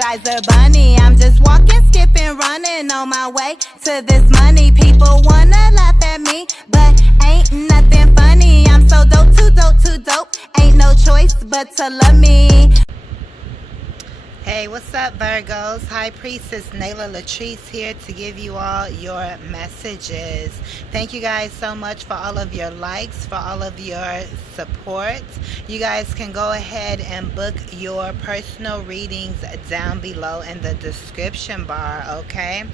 Energizer bunny. I'm just walking, skipping, running on my way to this money. People wanna laugh at me, but ain't nothing funny. I'm so dope, too dope, too dope. Ain't no choice but to love me. Hey, what's up, Virgos? High Priestess LATRICE here to give you all your messages. Thank you guys so much for all of your likes, for all of your support. You guys can go ahead and book your personal readings down below in the description bar, okay?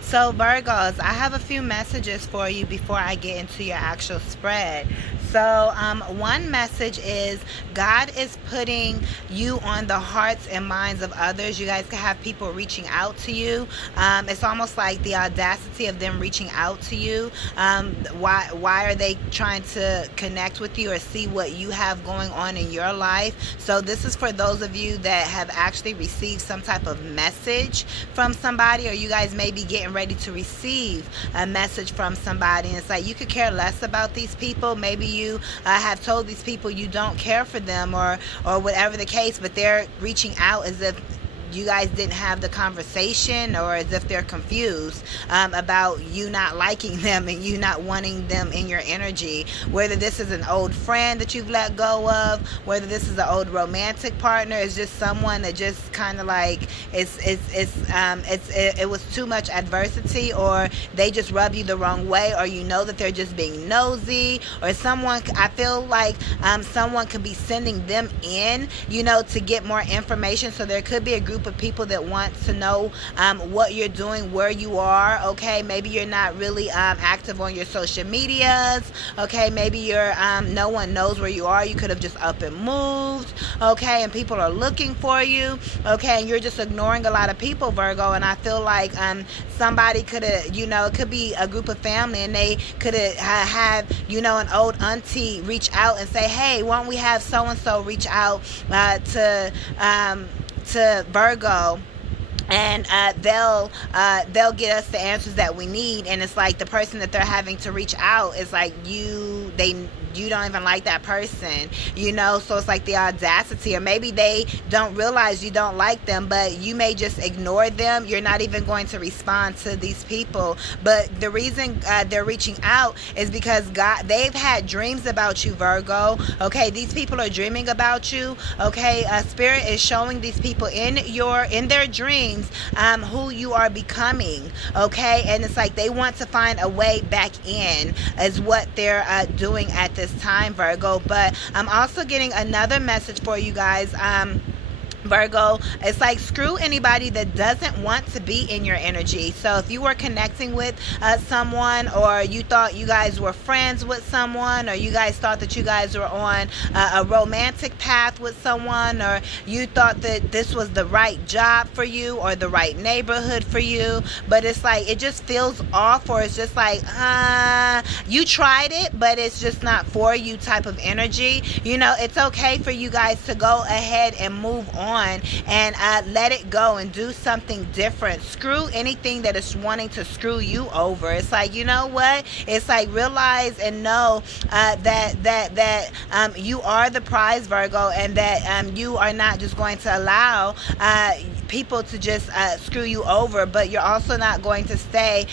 So Virgos, I have a few messages for you before I get into your actual spread. So one message is God is putting you on the hearts and minds of others. You guys can have people reaching out to you. It's almost like the audacity of them reaching out to you. Why are they trying to connect with you or see what you have going on in your life? So this is for those of you that have actually received some type of message from somebody, or you guys may be getting ready to receive a message from somebody, and it's like you could care less about these people. Maybe you have told these people you don't care for them, or whatever the case, but they're reaching out as if you guys didn't have the conversation, or as if they're confused about you not liking them and you not wanting them in your energy. Whether this is an old friend that you've let go of, whether this is an old romantic partner, it's just someone that just kind of like it was too much adversity, or they just rub you the wrong way, or you know that they're just being nosy, or someone, I feel like someone could be sending them in, you know, to get more information. So there could be a group of people that want to know what you're doing, where you are, okay? Maybe you're not really active on your social medias, okay? Maybe you're no one knows where you are. You could have just up and moved, okay? And people are looking for you, okay? And you're just ignoring a lot of people, Virgo. And I feel like somebody could have, you know, it could be a group of family, and they could have you know, an old auntie reach out and say, hey, why don't we have so-and-so reach out to Virgo, and they'll get us the answers that we need. And it's like the person that they're having to reach out is like you don't even like that person, you know. So it's like the audacity, or maybe they don't realize you don't like them, but you may just ignore them. You're not even going to respond to these people, but the reason they're reaching out is because they've had dreams about you, Virgo, okay? These people are dreaming about you, okay? Spirit is showing these people in their dreams who you are becoming, okay? And it's like they want to find a way back in, is what they're doing at this time, Virgo. But I'm also getting another message for you guys, Virgo. It's like screw anybody that doesn't want to be in your energy. So if you were connecting with someone, or you thought you guys were friends with someone, or you guys thought that you guys were on a romantic path with someone, or you thought that this was the right job for you or the right neighborhood for you, but it's like it just feels off, or it's just like you tried it but it's just not for you type of energy, you know, it's okay for you guys to go ahead and move on and let it go and do something different. Screw anything that is wanting to screw you over. It's like, you know what? It's like realize and know that you are the prize, Virgo, and that you are not just going to allow people to just screw you over, but you're also not going to stay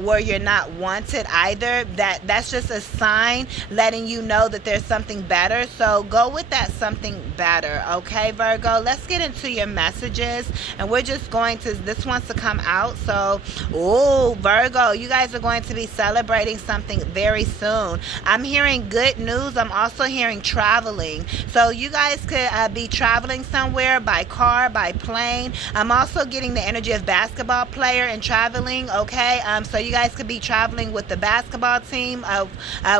where you're not wanted either. That's just a sign letting you know that there's something better. So go with that something better, okay, Virgo? Let's get into your messages, and we're just going to, this wants to come out. So Virgo, you guys are going to be celebrating something very soon. I'm hearing good news. I'm also hearing traveling. So you guys could be traveling somewhere by car, by plane. I'm also getting the energy of basketball player and traveling, okay? So you guys could be traveling with the basketball team,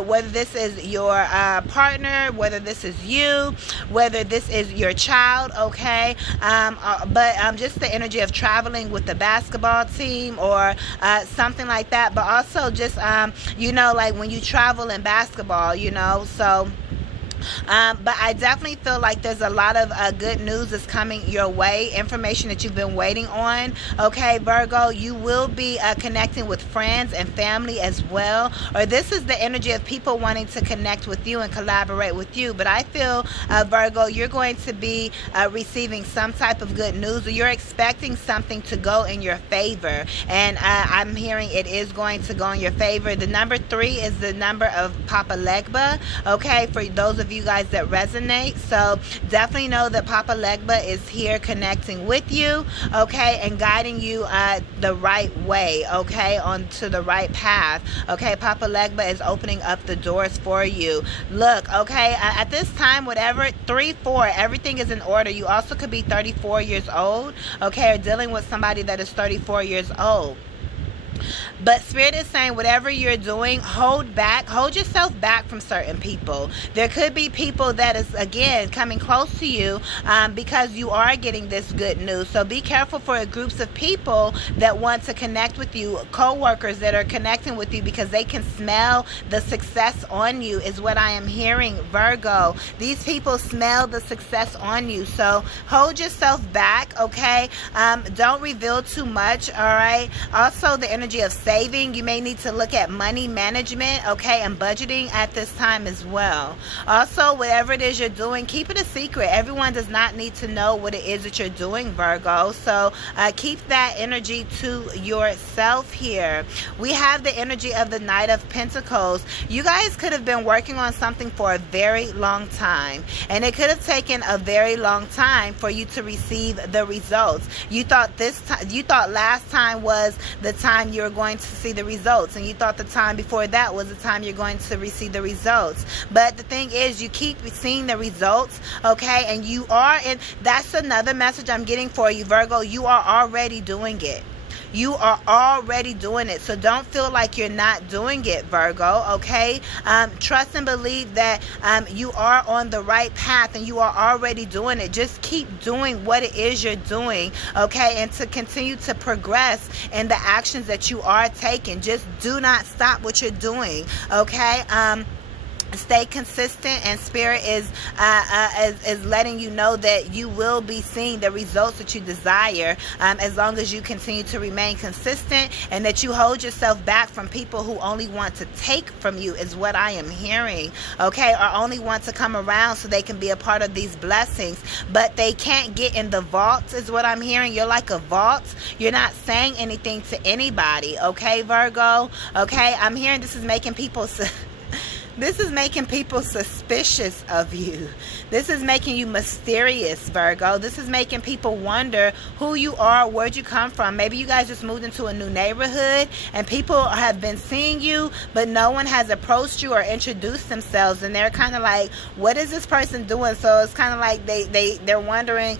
whether this is your partner, whether this is you, whether this is your child, okay? But just the energy of traveling with the basketball team, or something like that. But also just you know, like when you travel in basketball, you know, so But I definitely feel like there's a lot of good news that's coming your way, information that you've been waiting on. Okay, Virgo, you will be connecting with friends and family as well. Or this is the energy of people wanting to connect with you and collaborate with you. But I feel, Virgo, you're going to be receiving some type of good news, or you're expecting something to go in your favor. And I'm hearing it is going to go in your favor. The number 3 is the number of Papa Legba. Okay, for those of you guys that resonate. So definitely know that Papa Legba is here connecting with you, okay, and guiding you the right way, okay, onto the right path. Okay, Papa Legba is opening up the doors for you. Look, okay, at this time, whatever, 3, 4, everything is in order. You also could be 34 years old, okay, or dealing with somebody that is 34 years old. But Spirit is saying whatever you're doing, hold yourself back from certain people. There could be people that is, again, coming close to you because you are getting this good news. So be careful for groups of people that want to connect with you, co-workers that are connecting with you because they can smell the success on you, is what I am hearing, Virgo. These people smell the success on you. So hold yourself back, okay? Don't reveal too much, all right? Also, the energy of saving, you may need to look at money management, okay, and budgeting at this time as well. Also, whatever it is you're doing, keep it a secret. Everyone does not need to know what it is that you're doing, Virgo. So keep that energy to yourself here. We have the energy of the Knight of Pentacles. You guys could have been working on something for a very long time, and it could have taken a very long time for you to receive the results. You thought last time was the time you're going to see the results, and you thought the time before that was the time you're going to receive the results. But the thing is, you keep seeing the results, okay, and you are, and that's another message I'm getting for you, Virgo. You are already doing it. You are already doing it. So don't feel like you're not doing it, Virgo, okay? Trust and believe that you are on the right path and you are already doing it. Just keep doing what it is you're doing, okay? And to continue to progress in the actions that you are taking. Just do not stop what you're doing, okay? Stay consistent, and Spirit is letting you know that you will be seeing the results that you desire as long as you continue to remain consistent, and that you hold yourself back from people who only want to take from you, is what I am hearing, okay, or only want to come around so they can be a part of these blessings, but they can't get in the vault, is what I'm hearing. You're like a vault. You're not saying anything to anybody, okay, Virgo, okay? I'm hearing this is making people This is making people suspicious of you. This is making you mysterious, Virgo. This is making people wonder who you are, where'd you come from. Maybe you guys just moved into a new neighborhood and people have been seeing you, but no one has approached you or introduced themselves, and they're kind of like, what is this person doing? So it's kind of like they're wondering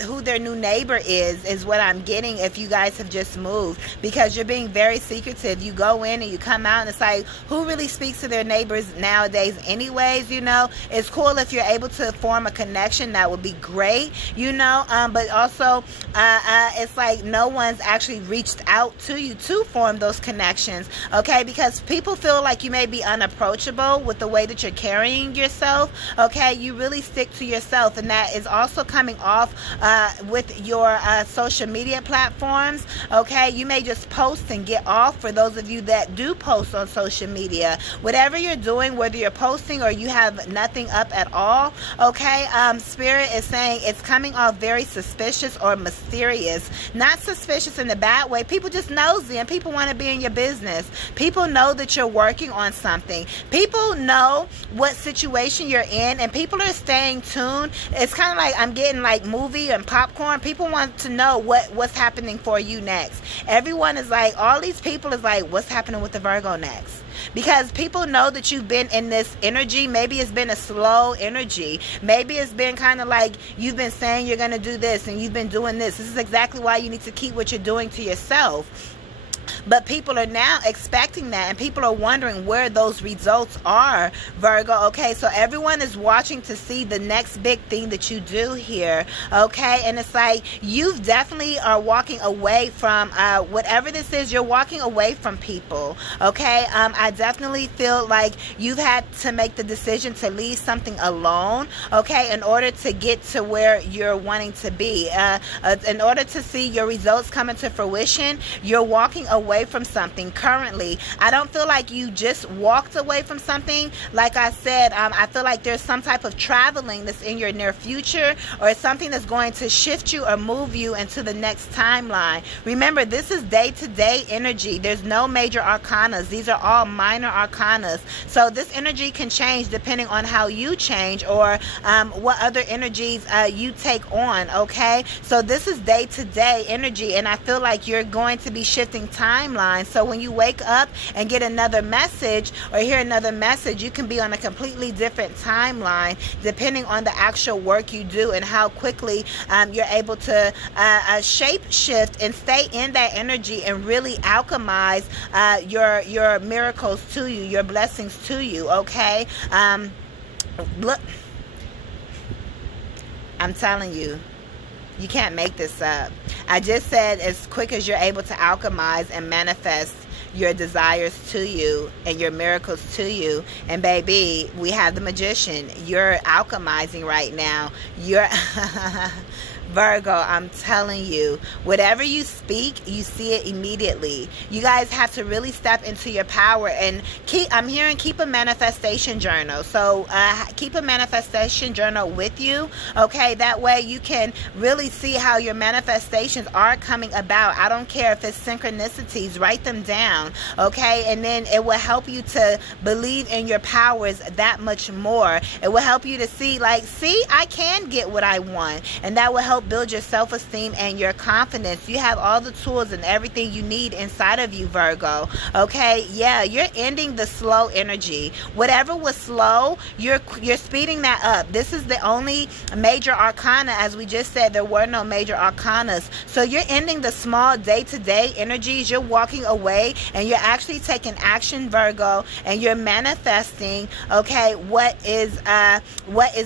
who their new neighbor is what I'm getting if you guys have just moved, because you're being very secretive. You go in and you come out and it's like, who really speaks to their neighbors nowadays anyways? You know, it's cool if you're able to form a connection. That would be great, you know, but also it's like no one's actually reached out to you to form those connections, okay, because people feel like you may be unapproachable with the way that you're carrying yourself, okay? You really stick to yourself, and that is also coming off with your social media platforms, okay? You may just post and get off. For those of you that do post on social media, whatever you're doing, whether you're posting or you have nothing up at all, okay, Spirit is saying it's coming off very suspicious or mysterious. Not suspicious in the bad way. People just nosy and people want to be in your business. People know that you're working on something. People know what situation you're in, and people are staying tuned. It's kind of like I'm getting like movie and popcorn. People want to know what's happening for you next. Everyone is like, all these people is like, what's happening with the Virgo next? Because people know that you've been in this energy. Maybe it's been a slow energy. Maybe it's been kind of like you've been saying you're going to do this and you've been doing this. This is exactly why you need to keep what you're doing to yourself. But people are now expecting that, and people are wondering where those results are, Virgo. Okay, so everyone is watching to see the next big thing that you do here. Okay, and it's like you definitely are walking away from whatever this is. You're walking away from people. Okay, I definitely feel like you've had to make the decision to leave something alone. Okay, in order to get to where you're wanting to be. In order to see your results come into fruition, you're walking away from something currently. I don't feel like you just walked away from something. Like I said, I feel like there's some type of traveling that's in your near future, or it's something that's going to shift you or move you into the next timeline. Remember, this is day-to-day energy. There's no major arcanas. These are all minor arcanas. So this energy can change depending on how you change, or what other energies you take on. Okay, so this is day-to-day energy, and I feel like you're going to be shifting timelines. So when you wake up and get another message or hear another message, you can be on a completely different timeline depending on the actual work you do and how quickly you're able to shape shift and stay in that energy and really alchemize your miracles to you, your blessings to you. Okay, look, I'm telling you, you can't make this up. I just said as quick as you're able to alchemize and manifest your desires to you and your miracles to you. And baby, we have the magician. You're alchemizing right now. You're Virgo, I'm telling you, whatever you speak, you see it immediately. You guys have to really step into your power and I'm hearing keep a manifestation journal. So keep a manifestation journal with you. Okay, that way you can really see how your manifestations are coming about. I don't care if it's synchronicities, write them down. Okay, and then it will help you to believe in your powers that much more. It will help you to see, like, see, I can get what I want, and that will help build your self-esteem and your confidence. You have all the tools and everything you need inside of you, Virgo. Okay, yeah, you're ending the slow energy. Whatever was slow, you're speeding that up. This is the only major arcana. As we just said, there were no major arcanas. So you're ending the small day-to-day energies. You're walking away and you're actually taking action, Virgo, and you're manifesting, okay, what is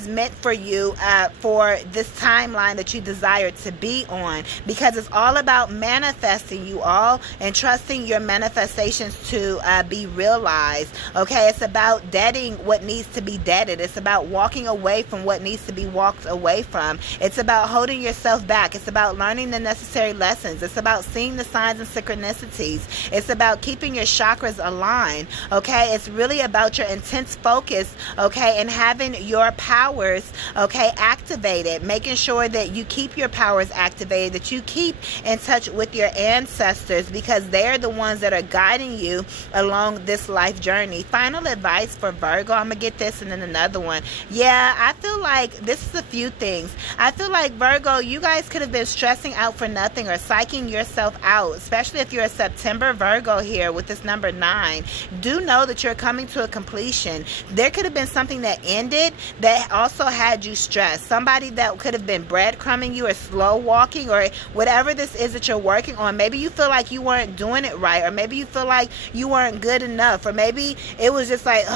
meant for you for this timeline that you desire to be on, because it's all about manifesting, you all, and trusting your manifestations to be realized. Okay, it's about deading what needs to be deaded. It's about walking away from what needs to be walked away from. It's about holding yourself back. It's about learning the necessary lessons. It's about seeing the signs and synchronicities. It's about keeping your chakras aligned. Okay, it's really about your intense focus, okay, and having your powers, okay, activated, making sure that you keep your powers activated, that you keep in touch with your ancestors, because they're the ones that are guiding you along this life journey. Final advice for Virgo, I'm gonna get this and then another one. Yeah, I feel like this is a few things. I feel like, Virgo, you guys could have been stressing out for nothing or psyching yourself out, especially if you're a September Virgo here with this number 9. Do know that you're coming to a completion. There could have been something that ended that also had you stressed. Somebody that could have been breadcrumbing you or slow walking or whatever this is that you're working on. Maybe you feel like you weren't doing it right, or maybe you feel like you weren't good enough, or maybe it was just like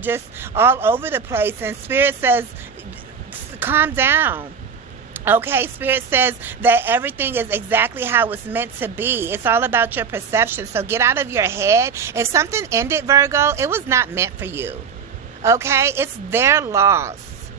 just all over the place, and Spirit says calm down. Okay, Spirit says that everything is exactly how it's meant to be. It's all about your perception. So get out of your head. If something ended, Virgo, it was not meant for you. Okay, it's their loss.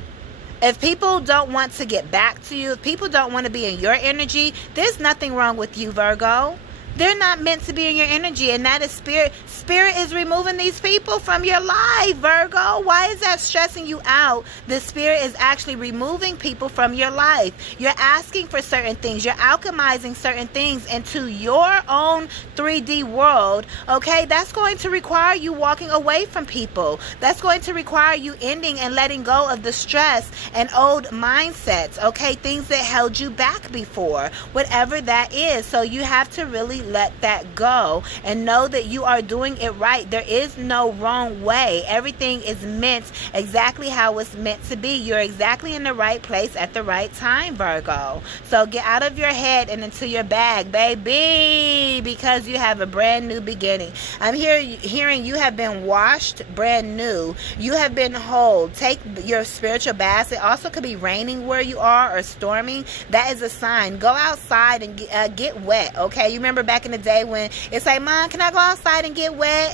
If people don't want to get back to you, if people don't want to be in your energy, there's nothing wrong with you, Virgo. They're not meant to be in your energy, and that is Spirit. Spirit is removing these people from your life, Virgo. Why is that stressing you out? The Spirit is actually removing people from your life. You're asking for certain things. You're alchemizing certain things into your own 3D world, okay? That's going to require you walking away from people. That's going to require you ending and letting go of the stress and old mindsets, okay? Things that held you back before, whatever that is. So you have to really let that go and know that you are doing it right. There is no wrong way. Everything is meant exactly how it's meant to be. You're exactly in the right place at the right time, Virgo. So get out of your head and into your bag, baby, because you have a brand new beginning. I'm hearing you have been washed brand new. You have been whole. Take your spiritual baths. It also could be raining where you are or storming. That is a sign. Go outside and get wet, okay? You remember back in the day when it's like, Mom, can I go outside and get wet?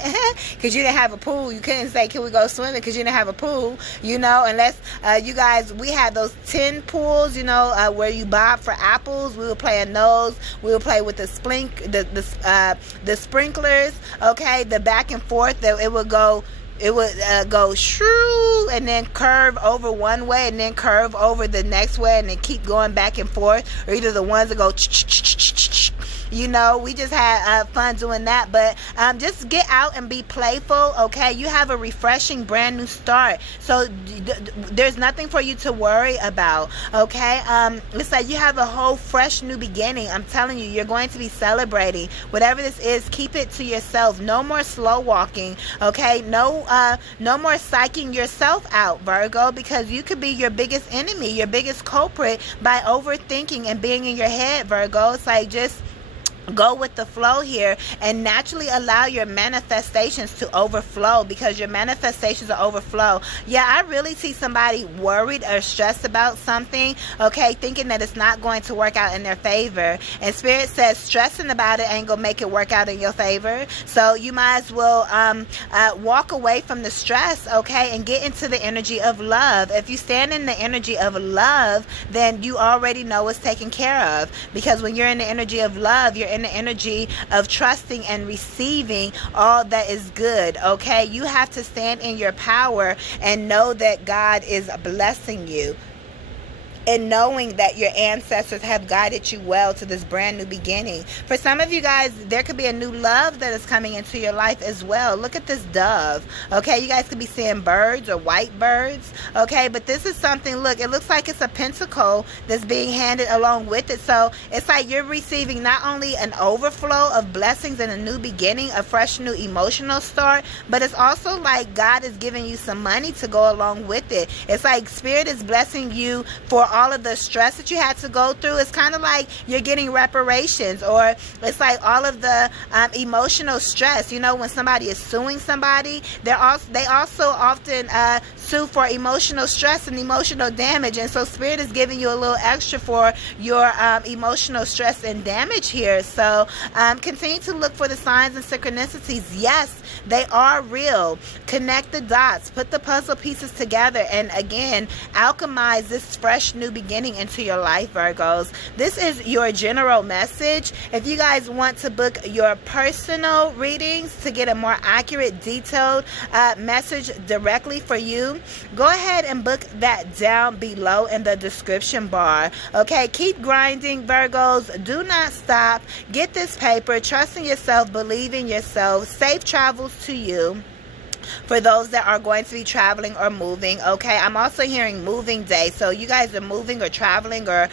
Because you didn't have a pool. You couldn't say, can we go swimming? Because you didn't have a pool, you know, unless you guys, we had those tin pools, you know, where you bob for apples. We would play in those. We would play with the sprinklers, okay? The back and forth, that it would go shrew and then curve over one way and then curve over the next way and then keep going back and forth, or either the ones that go you know. We just had fun doing that. But just get out and be playful, okay? You have a refreshing brand new start, so there's nothing for you to worry about, okay? It's like you have a whole fresh new beginning. I'm telling you, you're going to be celebrating whatever this is. Keep it to yourself. No more slow walking, okay? No more psyching yourself out, Virgo, because you could be your biggest enemy, your biggest culprit, by overthinking and being in your head, Virgo. It's like, just go with the flow here and naturally allow your manifestations to overflow, because your manifestations are overflow. Yeah, I really see somebody worried or stressed about something, okay, thinking that it's not going to work out in their favor. And Spirit says stressing about it ain't gonna make it work out in your favor. So you might as well walk away from the stress, okay, and get into the energy of love. If you stand in the energy of love, then you already know it's taken care of, because when you're in the energy of love, you're in the energy of trusting and receiving all that is good, okay? You have to stand in your power and know that God is blessing you, and knowing that your ancestors have guided you well to this brand new beginning. For some of you guys, there could be a new love that is coming into your life as well. Look at this dove, okay? You guys could be seeing birds or white birds, okay? But this is something, look, it looks like it's a pentacle that's being handed along with it. So it's like you're receiving not only an overflow of blessings and a new beginning, a fresh new emotional start, but it's also like God is giving you some money to go along with it. It's like Spirit is blessing you for all of the stress that you had to go through. It's kind of like you're getting reparations, or it's like all of the emotional stress. You know, when somebody is suing somebody, they also often sue for emotional stress and emotional damage. And so Spirit is giving you a little extra for your emotional stress and damage here. So continue to look for the signs and synchronicities. Yes, they are real. Connect the dots, put the puzzle pieces together, and again, alchemize this fresh new beginning into your life, Virgos. This is your general message. If you guys want to book your personal readings to get a more accurate, detailed message directly for you, go ahead and book that down below in the description bar. Okay, keep grinding, Virgos. Do not stop. Get this paper. Trust in yourself. Believe in yourself. Safe travels to you for those that are going to be traveling or moving, okay? I'm also hearing moving day. So you guys are moving or traveling, or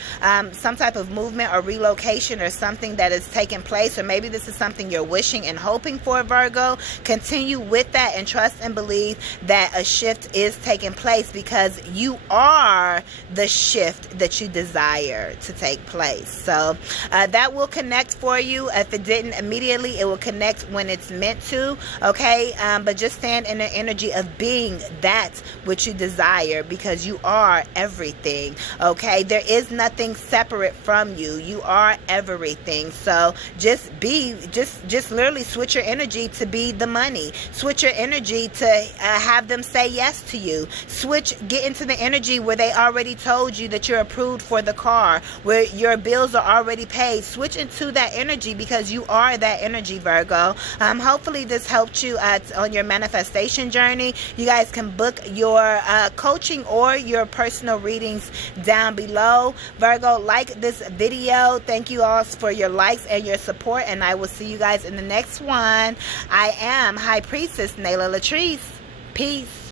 some type of movement or relocation or something that is taking place, or maybe this is something you're wishing and hoping for, Virgo. Continue with that and trust and believe that a shift is taking place, because you are the shift that you desire to take place. So that will connect for you. If it didn't immediately, it will connect when it's meant to, okay? But just stand in the energy of being that which you desire, because you are everything, okay? There is nothing separate from you. You are everything. So just literally switch your energy to be the money. Switch your energy to have them say yes to you. Get into the energy where they already told you that you're approved for the car, where your bills are already paid. Switch into that energy, because you are that energy, Virgo. Hopefully this helped you on your manifestation journey. You guys can book your coaching or your personal readings down below. Virgo, like this video. Thank you all for your likes and your support, and I will see you guys in the next one. I am High Priestess Nayla LATRICE. Peace.